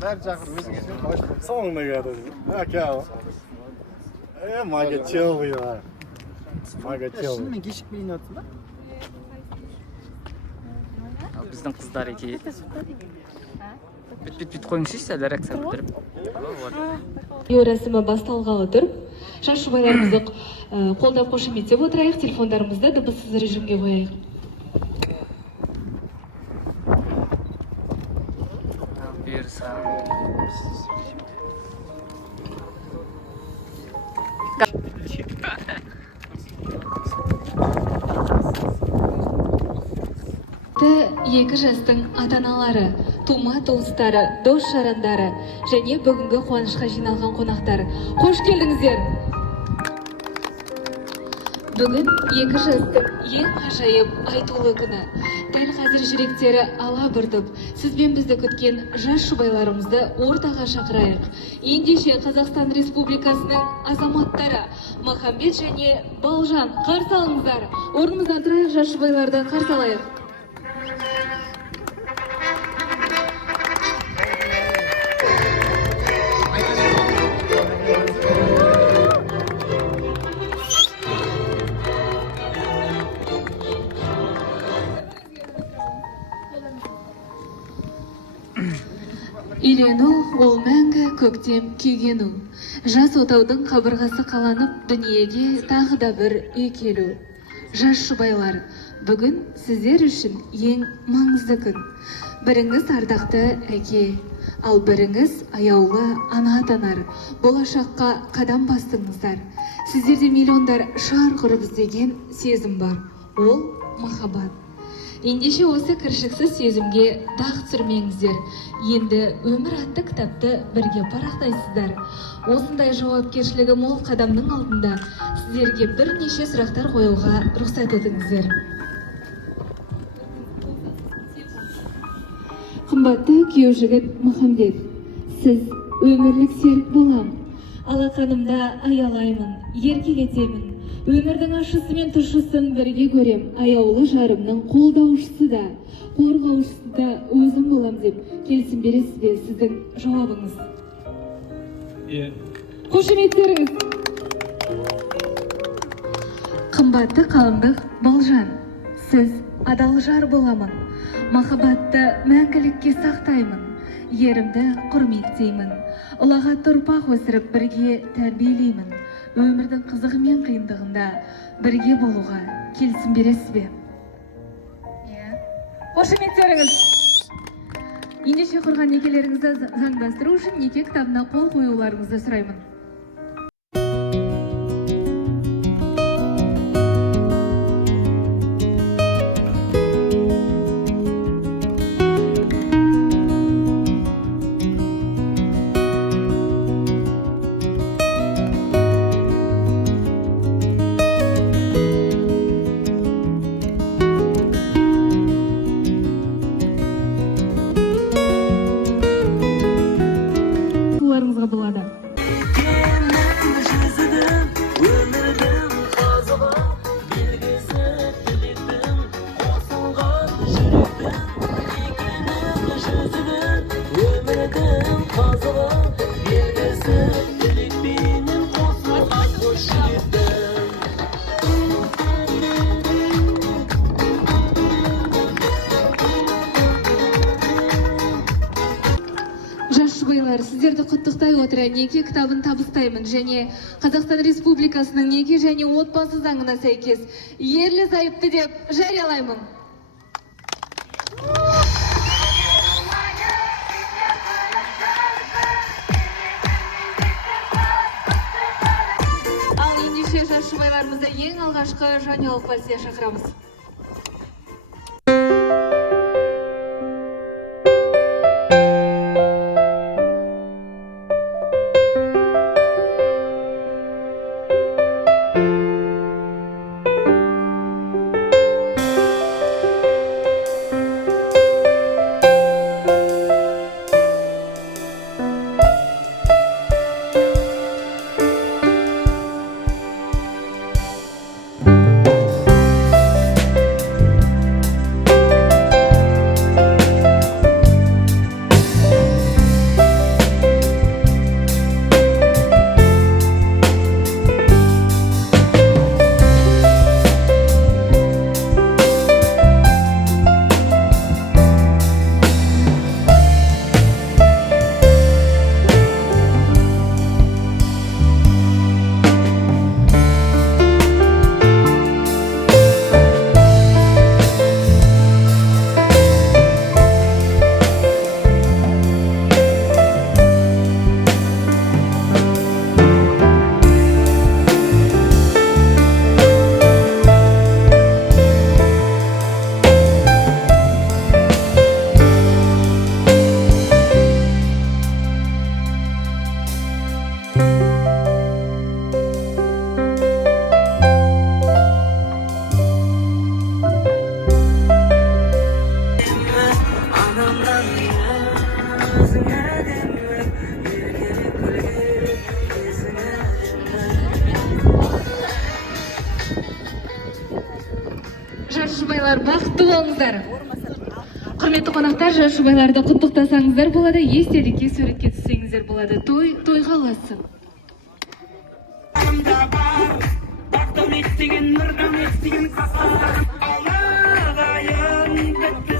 бәрі жақыр өзіңізбен қалай Соңына қарады. Акау. Магачел я. Магачел. шынымен кешікпейін өттің ба? Біздің қыздар екен. Бүт қойыңызшы сәл рәксә бітіріп. Рәсімі басталғалы тұрып, жас жұбайларымызды қолдап қошеметтеп отырайық, телефондарымызды дыбыссыз режимге қояйық. Бұйырса. Екі жастың ата-аналары, тума туыстары, дос жарандары және бүгінгі қуанышқа жиналған қонақтар. Қош келдіңіздер. Бүгін екі жастың ең ғажайып айтулы күні. Дәл қазір жүректері алабұртып, сізбен бізді күткен жас жұбайларымызды ортаға шақырайық. Ендеше Қазақстан Республикасының азаматтары Махамбет және Балжан қарсы алыңыздар. Орнымыздан тұрайық, жас жұбайларды қарсы алайық. Үйлену ол мәңгі көктем күйгену. Жас отаудың қабырғасы қаланып, дүниеге тағы да бір үй келу. Жас жұбайлар, бүгін сіздер үшін ең маңызды күн. Біріңіз ардақты әке, ал біріңіз аяулы ана атанар. Болашаққа қадам бастыңыздар. Сіздерде миллиондар шарқ ұрып іздеген сезім бар. Ол махаббат. Ендеше осы кіршіксіз сезімге дақ түсірмеңіздер. Енді өмір атты кітапты бірге парақтайсыздар. Осындай жауапкершілігі мол қадамның алдында сіздерге бірнеше сұрақтар қоюға рұқсат етіңіздер. Қымбатты күйеу жігіт Махамбет, сіз өмірлік серік болам. Алақанымда аялаймын, ерке кетемін. Өмірдің ашысы мен тұшысын бірге көрем. Аяулы жарымның қолдаушысы да, қорғаушысы да өзім болам деп келісім бересіз бе? Сіздің жауабыңыз? Қошеметтеріңіз. Қымбатты қалыңдық Балжан, сіз адал жар боламын. Махаббатты мәңгілікке сақтаймын. Ерімді құрметтеймін. Ұлағат ұрпақ өсіріп бірге тәрбиелеймін. Өмірдің қызығы мен қиындығында бірге болуға келісім бересіз бе? Қошеметтеріңіз. Ендеше құрған некелеріңізді заңдастыру үшін неке кітабына қол қоюларыңызды сұраймын. Болады. Сіздерді құттықтай отыра неке кітабын табыстаймын және Қазақстан Республикасының неке және отбасы заңына сәйкес ерлі зайыпты деп жариялаймын. Ал ендеше жас жұбайларымызды ең алғашқы жанұялық вальске шақырамыз. балалар, бақытты болыңыздар. Құрметті қонақтар, жас жұбайларды құттықтасаңыздар болады, естелікке суретке түссеңіздер болады. Тойға ұлассын. Бақтым естіген, нұрдан естіген, Аллағайын бітті